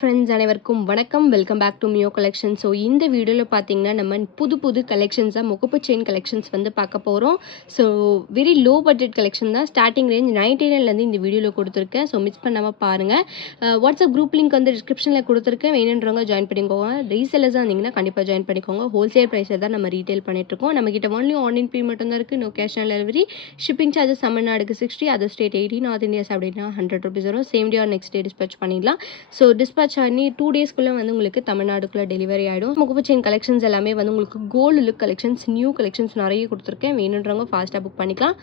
Friends அனைவருக்கும் வணக்கம். Welcome back to மியோ கலெக்ஷன். ஸோ இந்த வீடியோவில் பார்த்தீங்கன்னா நம்ம புது கலெக்ஷன்ஸாக முகப்பு செயின் கலெக்ஷன்ஸ் வந்து பார்க்க போகிறோம். So very low budget collection தான். ஸ்டார்டிங் ரேஞ்ச் 99லேருந்து இந்த வீடியோவில் கொடுத்துருக்கேன். ஸோ மிஸ் பண்ணாமல் பாருங்கள். வாட்ஸ்அப் குரூப் லிங்க் வந்து டிஸ்கிரிப்ஷனில் கொடுத்துருக்கேன். வேணுன்றவங்க ஜாயின் பண்ணிக்கோங்க. ரீசெல்லர்ஸாக இருந்தீங்கன்னா கண்டிப்பாக ஜாயின் பண்ணிக்கோங்க. ஹோல்சேல் ப்ரைஸில் தான் நம்ம ரீட்டெயில் பண்ணிட்டுருக்கோம். நம்மக்கிட்ட ஒன்லி ஆன்லைன் பே மட்டும் தான் இருக்குது. No cash on delivery. Shipping charges தமிழ்நாடுக்கு 60, அதர் ஸ்டேட் 80, நார்த் இந்தியாஸ் அப்படின்னா 100 rupees வரும். Same day or next day dispatch பண்ணிடலாம். ஸோ டிஸ்பேச் ஆனி 2 டேஸ்க்குள்ளே வந்து உங்களுக்கு தமிழ்நாடுக்குள்ளே டெலிவரி ஆகிடும். முகப்பு செயின் கலெக்ஷன்ஸ் எல்லாமே வந்து உங்களுக்கு gold look collections, new collections நிறைய கொடுத்துருக்கேன். வேணுன்றவங்க ஃபாஸ்ட்டாக புக் பண்ணிக்கலாம்.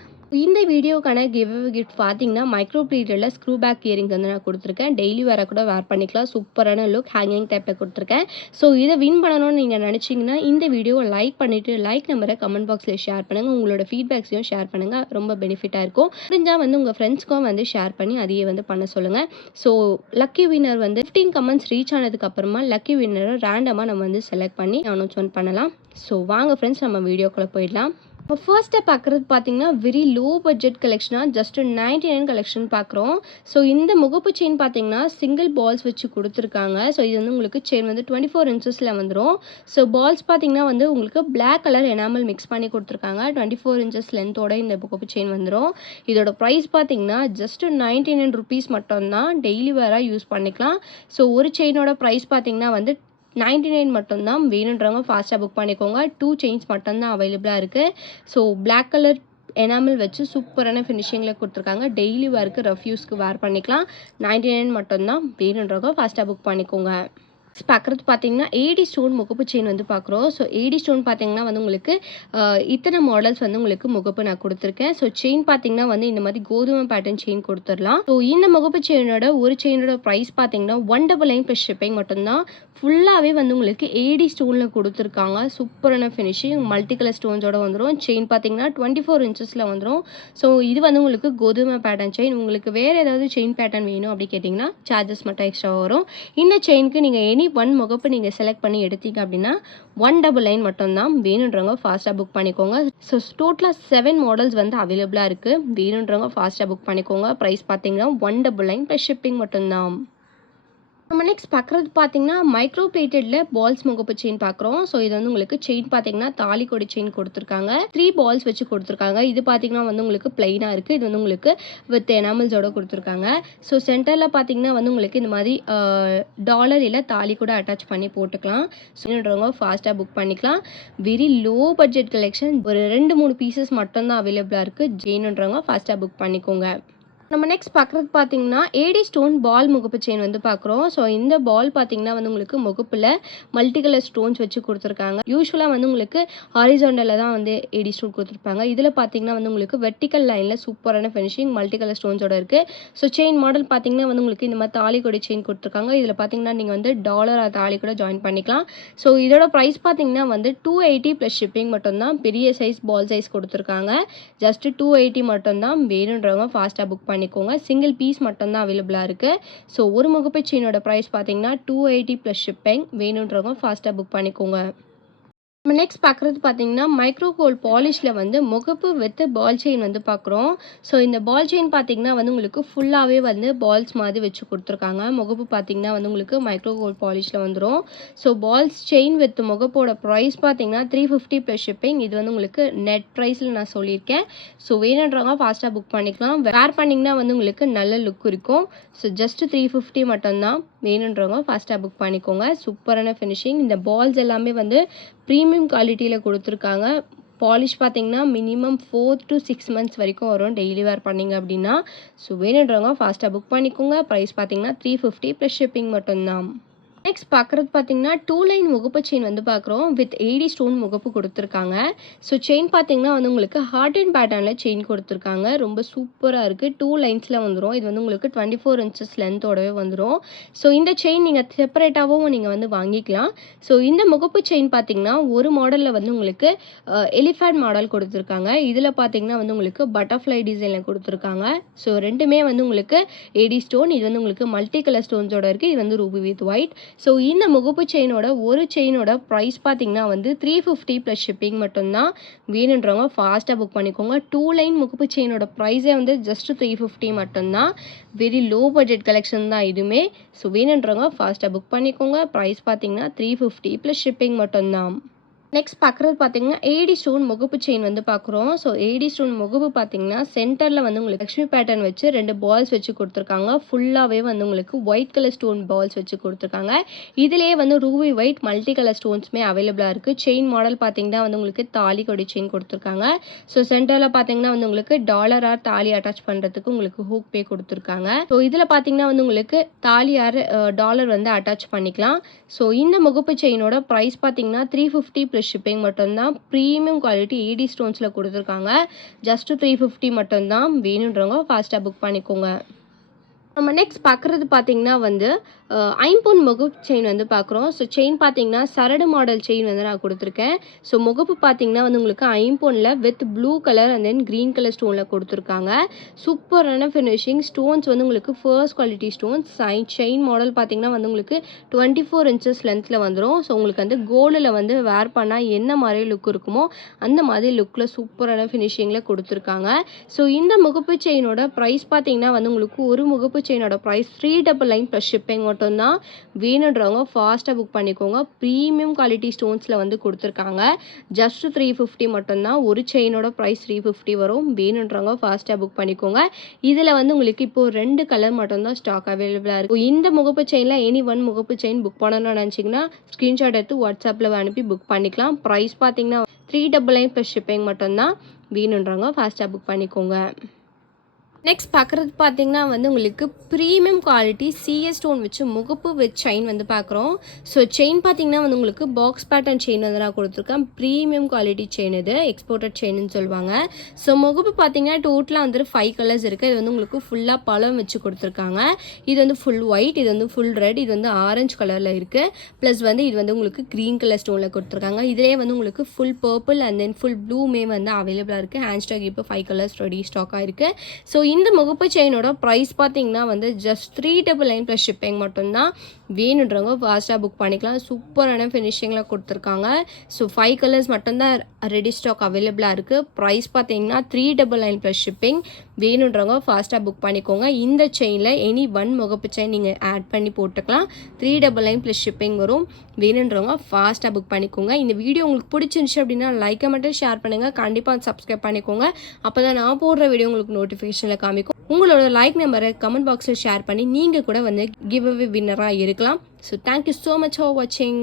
இந்த வீடியோக்கான கிஃப்ட் பார்த்தீங்கன்னா மைக்ரோ ப்ளீட்டடில் ஸ்க்ரூ பேக் இயரிங்ஸ் வந்து நான் கொடுத்துருக்கேன். டெய்லி வேற கூட வேர் பண்ணிக்கலாம். சூப்பரான லுக் ஹேங்கிங் டைப்பில் கொடுத்துருக்கேன். ஸோ இதை வின் பண்ணணும்னு நீங்கள் நினச்சிங்கன்னா இந்த வீடியோவை லைக் பண்ணிவிட்டு லைக் நம்பரை கமெண்ட் பாக்ஸில் ஷேர் பண்ணுங்கள். உங்களோட ஃபீட்பேக்ஸையும் ஷேர் பண்ணுங்கள். ரொம்ப பெனிஃபிட்டாக இருக்கும். முடிஞ்சால் வந்து உங்கள் ஃப்ரெண்ட்ஸ்க்கும் வந்து ஷேர் பண்ணி அதையே வந்து பண்ண சொல்லுங்கள். ஸோ லக்கி வின்னர் வந்து 15 கமெண்ட்ஸ் ரீச் ஆனதுக்கப்புறமா லக்கி வின்னரை ரேண்டமாக நம்ம வந்து செலக்ட் பண்ணி அனௌன்ஸ்மெண்ட் பண்ணலாம். ஸோ வாங்க ஃப்ரெண்ட்ஸ் நம்ம வீடியோக்குள்ளே போயிடலாம். இப்போ ஃபர்ஸ்ட்டை பார்க்குறது பார்த்தீங்கன்னா வெரி லோ பட்ஜெட் கலெக்ஷனாக ஜஸ்ட் 99 கலெக்ஷன் பார்க்குறோம். ஸோ இந்த முகப்பு செயின் பார்த்தீங்கன்னா சிங்கிள் பால்ஸ் வச்சு கொடுத்துருக்காங்க. ஸோ இது வந்து உங்களுக்கு செயின் வந்து 24 inches வந்துடும். ஸோ பால்ஸ் பார்த்தீங்கன்னா வந்து உங்களுக்கு பிளாக் கலர் எனாமல் மிக்ஸ் பண்ணி கொடுத்துருக்காங்க. 24 inches லென்த்தோட இந்த முகப்பு செயின் வந்துடும். இதோட ப்ரைஸ் பார்த்தீங்கன்னா ஜஸ்ட் 99 rupees மட்டும்தான். டெய்லி வேராக யூஸ் பண்ணிக்கலாம். ஸோ ஒரு செயினோட ப்ரைஸ் பார்த்தீங்கன்னா வந்து 99 மட்டும்தான். வேணுன்றவங்க ஃபாஸ்ட்டாக புக் பண்ணிக்கோங்க. 2 செயின்ஸ் மட்டும்தான் அவைலபிளாக இருக்குது. ஸோ பிளாக் கலர் எனாமல் வச்சு சூப்பரான ஃபினிஷிங்கில் கொடுத்துருக்காங்க. டெய்லி வேருக்கு ரஃப் யூஸ்க்கு வேர் பண்ணிக்கலாம். 99 மட்டும்தான். வேணுன்றவங்க ஃபாஸ்ட்டாக புக் பண்ணிக்கோங்க. பார்க்குறது பார்த்தீங்கன்னா ஏடி ஸ்டோன் முகப்பு செயின் வந்து பார்க்குறோம். ஸோ ஏடி ஸ்டோன் பார்த்தீங்கன்னா வந்து உங்களுக்கு இத்தனை மாடல்ஸ் வந்து உங்களுக்கு முகப்பு நான் கொடுத்துருக்கேன். ஸோ செயின் பார்த்தீங்கன்னா வந்து இந்த மாதிரி கோதுமை பேட்டர்ன் செயின் கொடுத்துடலாம். ஸோ இந்த முகப்பு செயினோட ஒரு செயினோட ப்ரைஸ் பார்த்தீங்கன்னா 199 + ஷிப்பிங் மட்டும்தான். ஃபுல்லாகவே வந்து உங்களுக்கு ஏடி ஸ்டோனில் கொடுத்துருக்காங்க. சூப்பரான ஃபினிஷிங் மல்டி கலர் ஸ்டோன்ஸோட வந்துடும். செயின் பார்த்தீங்கன்னா 24 inches வந்துடும். ஸோ இது வந்து உங்களுக்கு கோதுமை பேட்டர்ன் செயின். உங்களுக்கு வேறு ஏதாவது செயின் பேட்டர்ன் வேணும் அப்படி கேட்டிங்கன்னா சார்ஜஸ் மட்டும் எக்ஸ்ட்ரா வரும். இந்த செயினுக்கு நீங்கள் எனி ஒன் முகப்பு நீங்கள் செலக்ட் பண்ணி எடுத்தீங்க அப்படின்னா 199 மட்டும்தான். வேணுன்றவங்க ஃபாஸ்ட்டாக புக் பண்ணிக்கோங்க. ஸோ டோட்டலாக 7 மாடல்ஸ் வந்து அவைலபிளாக இருக்குது. வேணுன்றவங்க ஃபாஸ்ட்டாக புக் பண்ணிக்கோங்க. ப்ரைஸ் பார்த்தீங்கன்னா 199 + ஷிப்பிங் மட்டும்தான். நம்ம நெக்ஸ்ட் பார்க்குறது பார்த்தீங்கன்னா மைக்ரோ பிளேட்டடில் பால்ஸ் முகப்பு செயின் பார்க்குறோம். ஸோ இது வந்து உங்களுக்கு செயின் பார்த்தீங்கன்னா தாலிக்கொடி செயின் கொடுத்துருக்காங்க. 3 பால்ஸ் வச்சு கொடுத்துருக்காங்க. இது பார்த்தீங்கன்னா வந்து உங்களுக்கு பிளைனாக இருக்குது. இது வந்து உங்களுக்கு வித் எனாமல்ஸோட கொடுத்துருக்காங்க. ஸோ சென்டரில் பார்த்தீங்கன்னா வந்து உங்களுக்கு இந்த மாதிரி டாலர் இல்லை தாலி கூட அட்டாச் பண்ணி போட்டுக்கலாம். ஸோன்றவங்க ஃபாஸ்ட்டாக புக் பண்ணிக்கலாம். Very low budget collection. ஒரு 2-3 பீசஸ் மட்டும்தான் அவைலபிளாக இருக்குது. ஜெயினுன்றவங்க ஃபாஸ்ட்டாக புக் பண்ணிக்கோங்க. நம்ம நெக்ஸ்ட் பார்க்குறது பார்த்தீங்கன்னா ஏடி ஸ்டோன் பால் முகப்பு செயின் வந்து பார்க்குறோம். ஸோ இந்த பால் பார்த்தீங்கன்னா வந்து உங்களுக்கு முகப்பில் மல்டி கலர் ஸ்டோன்ஸ் வச்சு கொடுத்துருக்காங்க. யூஸ்வலாக வந்து உங்களுக்கு ஹாரிசாண்டலில் தான் வந்து ஏடி ஸ்டோன் கொடுத்துருப்பாங்க. இதில் பார்த்தீங்கன்னா வந்து உங்களுக்கு வெர்டிக்கல் லைனில் சூப்பரான ஃபினிஷிங் மல்டி கலர் ஸ்டோன்ஸோட இருக்குது. ஸோ செயின் மாடல் பார்த்தீங்கன்னா வந்து உங்களுக்கு இந்த மாதிரி தாலி கொடி செயின் கொடுத்துருக்காங்க. இதில் பார்த்தீங்கன்னா நீங்கள் வந்து டாலர் தாலி கூட ஜாயின் பண்ணிக்கலாம். ஸோ இதோட ப்ரைஸ் பார்த்தீங்கன்னா வந்து 280 + ஷிப்பிங் மட்டும்தான். பெரிய சைஸ் பால் சைஸ் கொடுத்துருக்காங்க. ஜஸ்ட் 280 மட்டும்தான். வேணுன்றவங்க ஃபாஸ்ட்டாக புக் பண்ணிக்கோங்க. சிங்கிள் பீஸ் மட்டும்தான் அவைலபிளாக இருக்குது. ஸோ ஒரு முகப்பு செயினோட ப்ரைஸ் பார்த்தீங்கன்னா 280 + ஷிப்பிங். வேணுன்றவங்க ஃபாஸ்ட்டாக புக் பண்ணிக்கோங்க. நம்ம நெக்ஸ்ட் பார்க்குறது பார்த்தீங்கன்னா மைக்ரோ கோல்ட் பாலிஷில் வந்து முகப்பு வித் பால் செயின் வந்து பார்க்குறோம். ஸோ இந்த பால் செயின் பார்த்தீங்கன்னா வந்து உங்களுக்கு ஃபுல்லாகவே வந்து பால்ஸ் மாதிரி வச்சு கொடுத்துருக்காங்க. முகப்பு பார்த்தீங்கன்னா வந்து உங்களுக்கு மைக்ரோ கோல்ட் பாலிஷில் வந்துடும். ஸோ பால்ஸ் செயின் வித் முகப்போட ப்ரைஸ் பார்த்தீங்கன்னா 350 + ஷிப்பிங். இது வந்து உங்களுக்கு நெட் ப்ரைஸில் நான் சொல்லியிருக்கேன். ஸோ வேணுன்றவங்க ஃபாஸ்ட்டாக புக் பண்ணிக்கலாம். வேர் பண்ணிங்கன்னா வந்து உங்களுக்கு நல்ல லுக் இருக்கும். ஸோ ஜஸ்ட் 350 மட்டும்தான். வேணுன்றவங்க ஃபாஸ்ட்டாக புக் பண்ணிக்கோங்க. சூப்பரான ஃபினிஷிங். இந்த பால்ஸ் எல்லாமே வந்து ப்ரீமியம் குவாலிட்டியில் கொடுத்துருக்காங்க. பாலிஷ் பார்த்தீங்கன்னா மினிமம் 4 to 6 months வரைக்கும் வரும் டெய்லி வேர் பண்ணிங்க அப்படின்னா. ஸோ வேணுன்றவங்க ஃபாஸ்ட்டாக புக் பண்ணிக்கோங்க. ப்ரைஸ் பார்த்தீங்கன்னா 350 + ஷிப்பிங் மட்டும்தான். நெக்ஸ்ட் பார்க்குறது பார்த்தீங்கன்னா 2 லைன் முகப்பு செயின் வந்து பார்க்குறோம். வித் ஏடி ஸ்டோன் முகப்பு கொடுத்துருக்காங்க. ஸோ செயின் பார்த்தீங்கன்னா வந்து உங்களுக்கு ஹார்ட் அண்ட் பேட்டர்னில் செயின் கொடுத்துருக்காங்க. ரொம்ப சூப்பராக இருக்குது. 2 லைன்ஸில் வந்துடும். இது வந்து உங்களுக்கு 24 inches லென்த்தோடவே வந்துடும். ஸோ இந்த செயின் நீங்கள் செப்பரேட்டாகவும் நீங்கள் வந்து வாங்கிக்கலாம். ஸோ இந்த முகப்பு செயின் பார்த்தீங்கன்னா ஒரு மாடலில் வந்து உங்களுக்கு எலிஃபண்ட் மாடல் கொடுத்துருக்காங்க. இதில் பார்த்தீங்கன்னா வந்து உங்களுக்கு பட்டர்ஃப்ளை டிசைனில் கொடுத்துருக்காங்க. ஸோ ரெண்டுமே வந்து உங்களுக்கு ஏடி ஸ்டோன். இது வந்து உங்களுக்கு மல்டி கலர் ஸ்டோன்ஸோட இருக்குது. இது வந்து ரூபி வித் ஒயிட். ஸோ இந்த முகப்பு செயினோட ஒரு செயினோட ப்ரைஸ் பார்த்தீங்கன்னா வந்து 350 ப்ளஸ் ஷிப்பிங் மட்டும்தான். வேணுன்றவங்க ஃபாஸ்ட்டாக புக் பண்ணிக்கோங்க. 2 லைன் முகப்பு செயினோட ப்ரைஸே வந்து ஜஸ்ட் 350 மட்டும்தான். வெரி லோ பட்ஜெட் கலெக்ஷன் தான் இதுவுமே. ஸோ வேணுன்றவங்க ஃபாஸ்ட்டாக புக் பண்ணிக்கோங்க. ப்ரைஸ் பார்த்தீங்கன்னா 350 ப்ளஸ் ஷிப்பிங் மட்டும்தான். நெக்ஸ்ட் பார்க்குறது பார்த்தீங்கன்னா ஏடி ஸ்டோன் முகப்பு செயின் வந்து பார்க்குறோம். ஸோ ஏடி ஸ்டோன் முகப்பு பார்த்தீங்கன்னா சென்டரில் வந்து உங்களுக்கு லக்ஷ்மி பேட்டர்ன் வச்சு 2 பால்ஸ் வச்சு கொடுத்துருக்காங்க. ஃபுல்லாகவே வந்து உங்களுக்கு ஒயிட் கலர் ஸ்டோன் பால்ஸ் வச்சு கொடுத்துருக்காங்க. இதிலேயே வந்து ரூபி ஒயிட் மல்டி கலர் ஸ்டோன்ஸுமே அவைலபிளாக இருக்குது. செயின் மாடல் பார்த்தீங்கன்னா வந்து உங்களுக்கு தாலி கொடி செயின் கொடுத்துருக்காங்க. ஸோ சென்டரில் பார்த்தீங்கன்னா வந்து உங்களுக்கு டாலர் ஆர் தாலி அட்டாச் பண்ணுறதுக்கு உங்களுக்கு ஹூக் பே கொடுத்துருக்காங்க. ஸோ இதில் பார்த்தீங்கன்னா வந்து உங்களுக்கு தாலி ஆர் டாலர் வந்து அட்டாச் பண்ணிக்கலாம். ஸோ இந்த முகப்பு செயினோட ப்ரைஸ் பார்த்தீங்கன்னா 350 ப்ளஸ் ஷிப்பிங் மட்டும்தான். ப்ரீமியம் குவாலிட்டி ஏடி ஸ்டோன்ஸில் கொடுத்துருக்காங்க. ஜஸ்ட் 350 மட்டும்தான். வேணுன்றவங்க ஃபாஸ்ட்டாக புக் பண்ணிக்கோங்க. நம்ம நெக்ஸ்ட் பார்க்குறது பார்த்தீங்கன்னா வந்து ஐம்பொன் முகப்பு செயின் வந்து பார்க்குறோம். ஸோ செயின் பார்த்தீங்கன்னா சரடு மாடல் செயின் வந்து நான் கொடுத்துருக்கேன். ஸோ முகப்பு பார்த்தீங்கன்னா வந்து உங்களுக்கு ஐம்பொனில் with blue colour and then green colour ஸ்டோனில் கொடுத்துருக்காங்க. சூப்பரான ஃபினிஷிங் ஸ்டோன்ஸ் வந்து உங்களுக்கு first quality stones. Chain model பார்த்தீங்கன்னா வந்து உங்களுக்கு 24 இன்ச்சஸ் லென்த்தில் வந்துடும். ஸோ உங்களுக்கு வந்து கோல்டில் வந்து வேர் பண்ணால் என்ன மாதிரி லுக் இருக்குமோ அந்த மாதிரி லுக்கில் சூப்பரான ஃபினிஷிங்கில் கொடுத்துருக்காங்க. ஸோ இந்த முகப்பு செயினோட ப்ரைஸ் பார்த்தீங்கன்னா வந்து உங்களுக்கு ஒரு முகப்பு செயினோட ப்ரைஸ் 399 ப்ளஸ் ஷிப்பிங் மட்டும்தான். வேணுன்றவங்க ஃபாஸ்ட்டாக புக் பண்ணிக்கோங்க. ப்ரீமியம் குவாலிட்டி ஸ்டோன்ஸில் வந்து கொடுத்துருக்காங்க. ஜஸ்ட் 350 மட்டும்தான். ஒரு செயினோட ப்ரைஸ் 350 வரும். வேணுன்றவங்க ஃபாஸ்ட்டாக புக் பண்ணிக்கோங்க. இதில் வந்து உங்களுக்கு இப்போ 2 கலர் மட்டும்தான் ஸ்டாக் அவைலபிளாக இருக்குது. இந்த முகப்பு செயினில் எனி ஒன் முகப்பு செயின் புக் பண்ணணும்னு நினச்சிங்கன்னா ஸ்க்ரீன்ஷாட் எடுத்து வாட்ஸ்அப்பில் அனுப்பி புக் பண்ணிக்கலாம். ப்ரைஸ் பார்த்தீங்கன்னா 399 ப்ளஸ் ஷிப்பிங் மட்டும்தான். வேணுன்றவங்க ஃபாஸ்ட்டாக புக் பண்ணிக்கோங்க. நெக்ஸ்ட் பார்க்குறது பார்த்தீங்கன்னா வந்து உங்களுக்கு ப்ரீமியம் குவாலிட்டி சிஎஸ் ஸ்டோன் வச்சு முகப்பு வித் செயின் வந்து பார்க்குறோம். ஸோ செயின் பார்த்தீங்கன்னா வந்து உங்களுக்கு பாக்ஸ் பேட்டர்ன் செயின் வந்து நான் கொடுத்துருக்கேன். ப்ரீமியம் குவாலிட்டி செயின் இது எக்ஸ்போர்ட்டட் செயின்னு சொல்லுவாங்க. ஸோ முகப்பு பார்த்தீங்கன்னா டோட்டலாக வந்துட்டு 5 கலர்ஸ் இருக்குது. இது வந்து உங்களுக்கு ஃபுல்லாக பழம் வச்சு கொடுத்துருக்காங்க. இது வந்து ஃபுல் ஒயிட், இது வந்து ஃபுல் ரெட், இது வந்து ஆரஞ்சு கலரில் இருக்குது. ப்ளஸ் வந்து இது வந்து உங்களுக்கு க்ரீன் கலர் ஸ்டோனில் கொடுத்துருக்காங்க. இதிலே வந்து உங்களுக்கு full purple and then full ப்ளூமே வந்து அவைலபிளாக இருக்குது. ஹேண்ட்ஸ்டாக் இப்போ 5 கலர்ஸ் ரெடி ஸ்டாக்காக இருக்குது. ஸோ இந்த முகப்பு செயினோட ப்ரைஸ் பார்த்தீங்கன்னா வந்து ஜஸ்ட் 399 ப்ளஸ் ஷிப்பிங் மட்டும்தான். வேணுன்றவங்க ஃபாஸ்ட்டாக புக் பண்ணிக்கலாம். சூப்பரான ஃபினிஷிங்கில் கொடுத்துருக்காங்க. ஸோ 5 கலர்ஸ் மட்டும்தான் ரெடி ஸ்டாக் அவைலபிளாக இருக்குது. ப்ரைஸ் பார்த்தீங்கன்னா 399 ப்ளஸ் ஷிப்பிங். வேணுன்றவங்க ஃபாஸ்ட்டாக புக் பண்ணிக்கோங்க. இந்த செயினில் எனி ஒன் முகப்பு செயின் நீங்கள் ஆட் பண்ணி போட்டுக்கலாம். 399 ப்ளஸ் ஷிப்பிங் வரும். வேணுன்றவங்க ஃபாஸ்ட்டாக புக் பண்ணிக்கோங்க. இந்த வீடியோ உங்களுக்கு பிடிச்சிருந்துச்சு அப்படின்னா லைக்கை மட்டும் ஷேர் பண்ணுங்கள். கண்டிப்பாக சப்ஸ்கிரைப் பண்ணிக்கோங்க. அப்போ தான் நான் போடுற வீடியோ உங்களுக்கு நோட்டிஃபிகேஷனில் காமிக்கும். உங்களோட லைக் நம்பரை கமெண்ட் பாக்ஸில் ஷேர் பண்ணி நீங்கள் கூட வந்து கிவ் அவே வின்னராக இருக்கலாம். So thank you so much for வாட்சிங்.